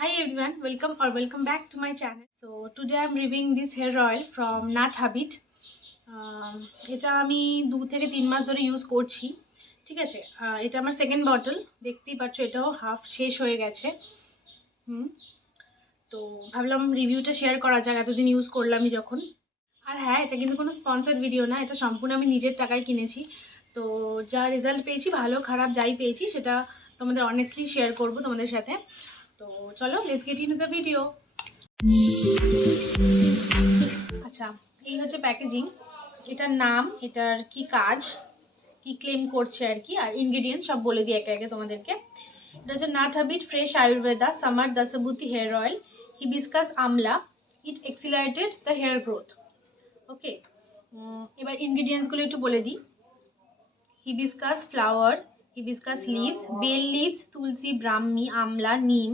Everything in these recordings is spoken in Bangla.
Hi everyone, welcome back to my channel. So today I'm reviewing this hair oil from Nat Habit. এটা আমি 2 থেকে 3 মাস ধরে ইউজ করছি। ঠিক আছে, এটা আমার সেকেন্ড বটল, দেখতেই পাচ্ছ এটাও হাফ শেষ হয়ে গেছে। তো ভাবলাম রিভিউটা শেয়ার করা যাক, এতদিন ইউজ করলামই যখন। আর হ্যাঁ, এটা কিন্তু কোনো স্পন্সার্ড ভিডিও না, এটা সম্পূর্ণ আমি নিজের টাকায় কিনেছি। তো যা রেজাল্ট পেয়েছি, ভালো খারাপ যাই পেয়েছি, সেটা তোমাদের অনেস্টলি শেয়ার করব তোমাদের সাথে। তো চলো, let's get into the video. আচ্ছা, এই হচ্ছে প্যাকেজিং, এটার নাম, এটার কি কাজ, কি ক্লেম করছে আর কি, আর ইনগ্রেডিয়েন্টস সব বলে দিই একে একে তোমাদেরকে। এটা হচ্ছে Nat Habit fresh Ayurveda summer Dashabuti hair oil hibiscus amla, it accelerated the hair growth. Okay, এবার ইনগ্রেডিয়েন্টসগুলো একটু বলে দিই। Hibiscus flower, hibiscus leaves, bel leaves, tulsi, Brahmi, amla, neem,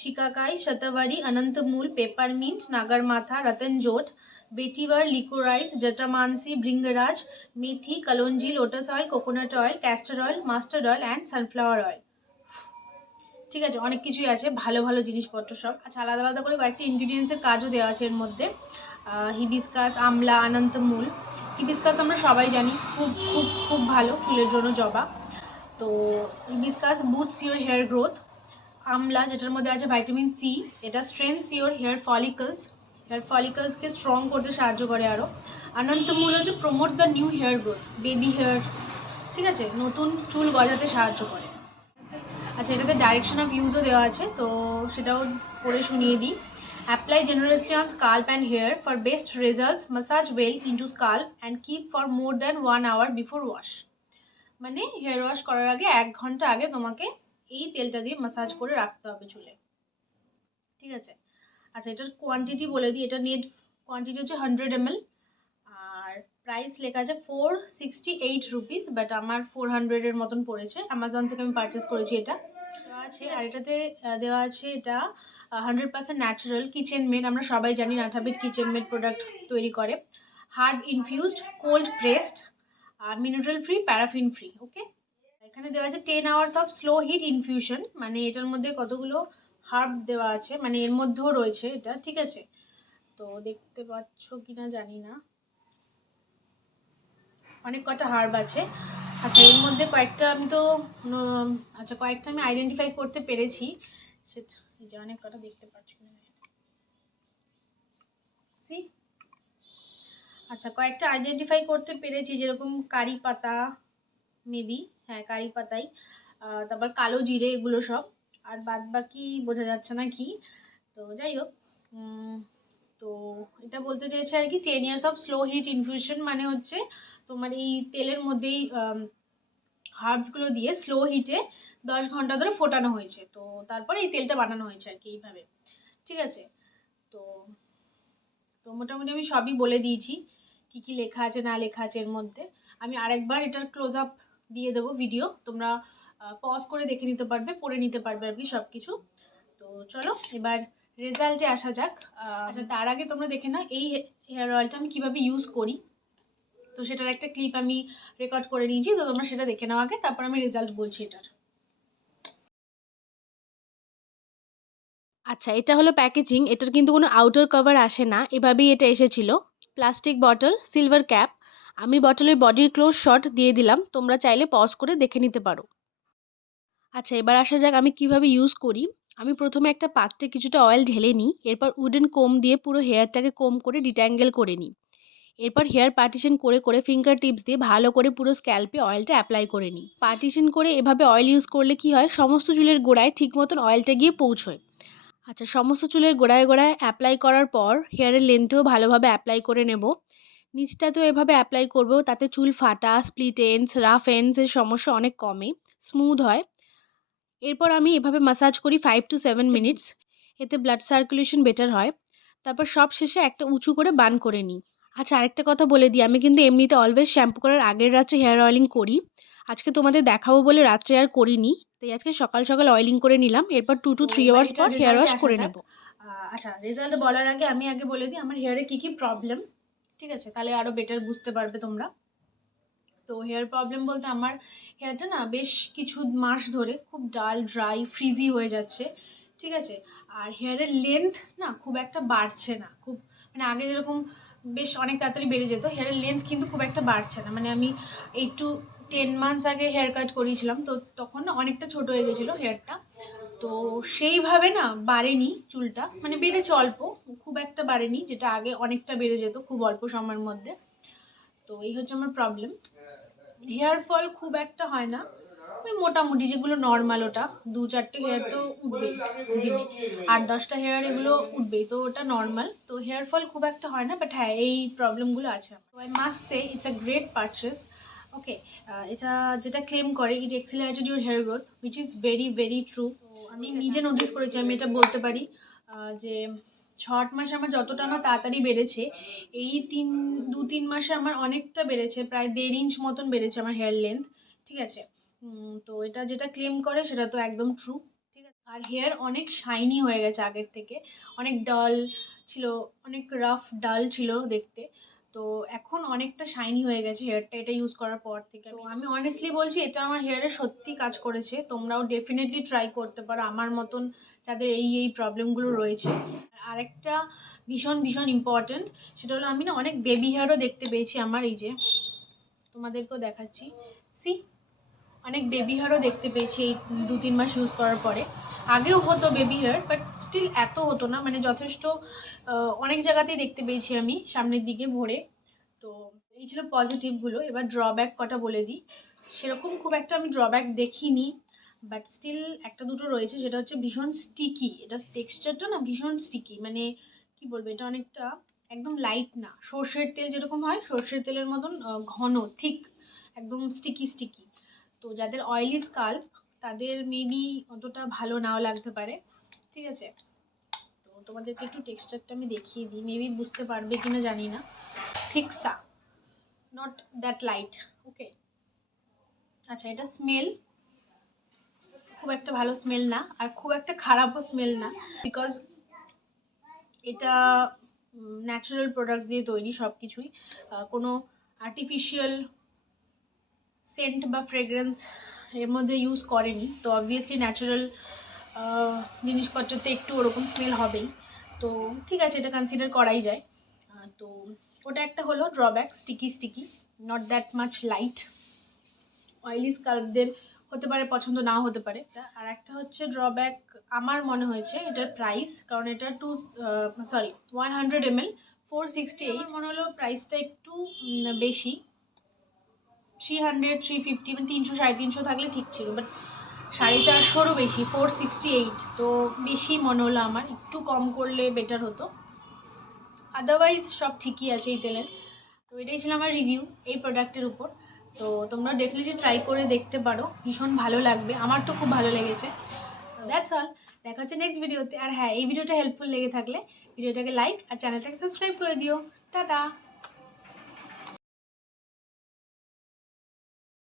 shikakai, shatavari, anantmool, peppermint, nagarmotha, ratanjot, vetiver, liquorice, jatamansi, bhringraj, methi, kalonji, lotus oil, coconut oil, castor oil, mustard oil and sunflower oil. ঠিক আছে, অনেক কিছুই আছে, ভালো ভালো জিনিসপত্র সব। আচ্ছা, আলাদা আলাদা করে কয়েকটি ইনগ্রিডিয়েন্টসের কাজও দেওয়া আছে এর মধ্যে। হিবিস্কাস, আমলা, অনন্তমূল। হিবিস্কাস আমরা সবাই জানি, খুব খুব খুব ভালো চুলের জন্য জবা। তো hibiscus boosts your hair growth. Amla, যেটার মধ্যে আছে ভাইটামিন সি, এটা স্ট্রেংথস ইউর হেয়ার ফলিকলসকে স্ট্রং করতে সাহায্য করে আরও। অনন্তমূল হচ্ছে promote the new hair growth, baby hair, ঠিক আছে, নতুন চুল গজাতে সাহায্য করে। আচ্ছা, এটাতে ডাইরেকশন অফ ইউজও দেওয়া আছে, তো সেটাও পড়ে শুনিয়ে দিই। Apply generously on scalp and hair for best results, massage well into scalp and keep for more than 1 hour before wash. মানে হেয়ার ওয়াশ করার আগে 1 ঘন্টা আগে তোমাকে এই তেলটা দিয়ে মাসাজ করে রাখতে হবে চুলে। ঠিক আছে, আচ্ছা এটার কোয়ান্টিটি বলে দিই। এটা নেট কোয়ান্টিটি হচ্ছে 100 ml, আর প্রাইস লেখা আছে 468 রুপিস, বাট আমার 400-এর মতন পড়েছে। অ্যামাজন থেকে আমি পারচেস করেছি এটা। আছে আর এটাতে দেওয়া আছে এটা 100% ন্যাচারাল কিচেন মেড। আমরা সবাই জানি Nat Habit kitchen made product তৈরি করে। Herb infused, cold pressed, mineral free, paraffin free. Okay, এখানে দেওয়া আছে 10 hours of slow heat infusion, মানে এটার মধ্যে কতগুলো হার্বস দেওয়া আছে, মানে এর মধ্যেও রয়েছে এটা। ঠিক আছে, তো দেখতে পাচ্ছ কিনা জানি না, অনেক কটা হার্ব আছে। আচ্ছা, এর মধ্যে কয়েকটা আমি তো আচ্ছা কয়েকটা আমি আইডেন্টিফাই করতে পেরেছি, সেটা এই যে অনেক কটা দেখতে পাচ্ছ না। সি, আচ্ছা কয়েকটা আইডেন্টিফাই করতে পেরেছি, যেরকম কারি পাতা, মেবি, হ্যাঁ কারি পাতাই, তারপর কালো জিরে, এগুলো সব। আর বাদ বাকি বোঝা যাচ্ছে না কি। তো যাই হোক, তো এটা বলতে চাইছে আর কি 10 years of slow heat infusion, মানে হচ্ছে তোমার এই তেলের মধ্যেই হার্বসগুলো দিয়ে স্লো হিটে 10 ঘন্টা ধরে ফোটানো হয়েছে, তো তারপরে এই তেলটা বানানো হয়েছে আর কি এইভাবে। ঠিক আছে, তো তো মোটামুটি আমি সবই বলে দিয়েছি, কি কি লেখা আছে না লেখা আছে এর মধ্যে। আমি আরেকবার এটার ক্লোজ আপ দিয়ে দেবো ভিডিও, তোমরা পজ করে দেখে নিতে পারবে, পড়ে নিতে পারবে আর কি সব কিছু। তো চলো এবার রেজাল্টে আসা যাক। আচ্ছা, তার আগে তোমরা দেখে নাও এই হেয়ার অয়েলটা আমি কীভাবে ইউজ করি। তো সেটার একটা ক্লিপ আমি রেকর্ড করে নিয়েছি, তো তোমরা সেটা দেখে নাও আগে, তারপর আমি রেজাল্ট বলছি এটার। আচ্ছা, এটা হলো প্যাকেজিং। এটার কিন্তু কোনো আউটার কভার আসে না, এভাবেই এটা এসেছিল। Plastic bottle, silver cap. আমি বটলের বডির ক্লোজ শট দিয়ে দিলাম, তোমরা চাইলে পজ করে দেখে নিতে পারো। আচ্ছা, এবার আসা যাক আমি কিভাবে ইউজ করি। আমি প্রথমে একটা পাত্রে কিছুটা অয়েল ঢেলে নিই, এরপর উডেন কোম দিয়ে পুরো হেয়ারটাকে কোম করে ডিট্যাঙ্গেল করে নিই। এরপর হেয়ার পার্টিশন করে করে ফিঙ্গার টিপস দিয়ে ভালো করে পুরো স্ক্যাল্পে অয়েলটা অ্যাপ্লাই করে নিই। পার্টিশন করে এভাবে অয়েল ইউজ করলে কি হয়, সমস্ত চুলের গোড়ায় ঠিক মতন অয়েলটা গিয়ে পৌঁছয়। আচ্ছা, সমস্ত চুলের গোড়ায় গোড়ায় অ্যাপ্লাই করার পর হেয়ারের লেন্থেও ভালোভাবে অ্যাপ্লাই করে নেব। নিচটাতেও এভাবে অ্যাপ্লাই করব, তাতে চুল ফাটা, স্প্লিট এন্ডস, রাফ এন্ডসের সমস্যা অনেক কমে, স্মুথ হয়। এরপর আমি এভাবে ম্যাসাজ করি 5 to 7 মিনিটস, এতে ব্লাড সার্কুলেশন বেটার হয়। তারপর সব শেষে একটা উঁচু করে বান করে নিই। আচ্ছা, আরেকটা কথা বলে দিই, আমি কিন্তু এমনিতে অলওয়েজ শ্যাম্পু করার আগের রাত্রে হেয়ার অয়েলিং করি। আজকে তোমাদের দেখাবো বলে রাত্রে আর করিনি, তাই আজকে সকাল সকাল অয়েলিং করে নিলাম। এরপর 2 to 3 আওয়ার্স পর হেয়ার ওয়াশ করে নেব। আচ্ছা, রেজাল্ট বলার আগে আমি আগে বলে দিই আমার হেয়ারে কী কী প্রবলেম। ঠিক আছে, তাহলে আরও বেটার বুঝতে পারবে তোমরা। তো হেয়ার প্রবলেম বলতে আমার হেয়ারটা না বেশ কিছু মাস ধরে খুব ডাল, ড্রাই, ফ্রিজি হয়ে যাচ্ছে। ঠিক আছে। আর হেয়ারের লেন্থ না খুব একটা বাড়ছে না, খুব মানে আগে যেরকম বেশ অনেক তাড়াতাড়ি বেড়ে যেত, হেয়ারের লেন্থ কিন্তু খুব একটা বাড়ছে না। মানে আমি 8 to 10 months আগে হেয়ার কাট করিয়েছিলাম, তো তখন না অনেকটা ছোট হয়ে গেছিলো হেয়ারটা, তো সেইভাবে না বাড়েনি চুলটা, মানে বেড়েছে অল্প, খুব একটা বাড়েনি, যেটা আগে অনেকটা বেড়ে যেত খুব অল্প সময়ের মধ্যে। তো এই হচ্ছে আমার প্রবলেম। হেয়ার ফল খুব একটা হয় না, ওই মোটামুটি যেগুলো নর্মাল, ওটা 2-4টে হেয়ার তো উঠবেই দিনে, 8-10টা হেয়ার এগুলো উঠবেই, তো ওটা নর্মাল। তো হেয়ার ফল খুব একটা হয় না, বাট হ্যাঁ এই প্রবলেমগুলো আছে। তো I must say it's a great purchase. Okay, এটা যেটা ক্লেম করে it accelerated your hair growth, which is very very true. আমি নিজে নোটিস করেছি, আমি এটা বলতে পারি যে 6-8 মাসে আমার যতটা না তাড়াতাড়ি বেড়েছে, এই 2-3 মাসে আমার অনেকটা বেড়েছে, প্রায় 1.5 ইঞ্চ মতন বেড়েছে আমার হেয়ার লেন্থ। ঠিক আছে, তো এটা যেটা ক্লেম করে সেটা তো একদম ট্রু। ঠিক আছে, আর হেয়ার অনেক শাইনি হয়ে গেছে আগের থেকে, অনেক ডাল ছিল, অনেক রাফ ডাল ছিল দেখতে, তো এখন অনেকটা শাইনি হয়ে গেছে হেয়ারটা এটা ইউজ করার পর থেকে। তো আমি অনেস্টলি বলছি এটা আমার হেয়ারে সত্যি কাজ করেছে, তোমরাও ডেফিনেটলি ট্রাই করতে পারো আমার মতন যাদের এই প্রবলেমগুলো রয়েছে। আরেকটা ভীষণ ভীষণ ইম্পর্ট্যান্ট, সেটা হলো আমি না অনেক বেবি হেয়ারও দেখতে পেয়েছি আমার, এই যে তোমাদেরকেও দেখাচ্ছি, সি অনেক বেবি হেয়ারও দেখতে পেয়েছি এই 2-3 মাস ইউজ করার পরে। আগেও হতো বেবি হেয়ার, বাট স্টিল এত হতো না, মানে যথেষ্ট অনেক জায়গাতেই দেখতে পেয়েছি আমি সামনের দিকে ভরে। তো এই ছিল পজিটিভগুলো। এবার ড্রব্যাক কটা বলে দিই। সেরকম খুব একটা আমি ড্রব্যাক দেখিনি, বাট স্টিল একটা দুটো রয়েছে, সেটা হচ্ছে ভীষণ স্টিকি, এটা টেক্সচারটা না ভীষণ স্টিকি, মানে কি বলবো, এটা অনেকটা একদম লাইট না, সর্ষের তেল যেরকম হয় সর্ষের তেলের মতন ঘন ঠিক, একদম স্টিকি স্টিকি। তো যাদের অয়েলি স্কাল্প তাদের মেবি অতটা ভালো নাও লাগতে পারে। ঠিক আছে, তো তোমাদেরকে একটু টেক্সচারটা আমি দেখিয়ে দিই, মেবি বুঝতে পারবে কিনা জানি না। থিকসা, নট দ্যাট লাইট। ওকে, আচ্ছা, এটা স্মেল খুব একটা ভালো স্মেল না, আর খুব একটা খারাপও স্মেল না, বিকজ এটা ন্যাচারাল প্রোডাক্টস দিয়ে তৈরি সব কিছুই, কোনো আর্টিফিশিয়াল সেন্ট বা ফ্রেগ্রেন্স এর মধ্যে ইউজ করেনি, তো অবভিয়াসলি ন্যাচারাল জিনিসপত্রতে একটু ওরকম স্মেল হবেই, তো ঠিক আছে, এটা কনসিডার করাই যায়। তো ওটা একটা হলো drawback, sticky sticky, not that much light, oily স্কাল্পদের হতে পারে পছন্দ নাও হতে পারে। আর একটা হচ্ছে ড্রব্যাক আমার মনে হয়েছে এটার প্রাইস, কারণ এটা 100 ml 468, মনে হলো প্রাইসটা একটু বেশি, 300-350 মানে 300-350 থাকলে ঠিক ছিল, বাট 450-ও বেশি, 468, তো বেশি মনে হলো আমার, একটু কম করলে বেটার হতো। আদারওয়াইজ সব ঠিকই আছে এই তেলের। তো এটাই ছিল আমার রিভিউ এই প্রোডাক্টের উপর। তো তোমরা ডেফিনেটলি ট্রাই করে দেখতে পারো, ভীষণ ভালো লাগবে, আমার তো খুব ভালো লেগেছে। দ্যাটস অল, দেখা হচ্ছে নেক্সট ভিডিওতে। আর হ্যাঁ, এই ভিডিওটা হেল্পফুল লেগে থাকলে ভিডিওটাকে লাইক আর চ্যানেলটাকে সাবস্ক্রাইব করে দিও। টাটা।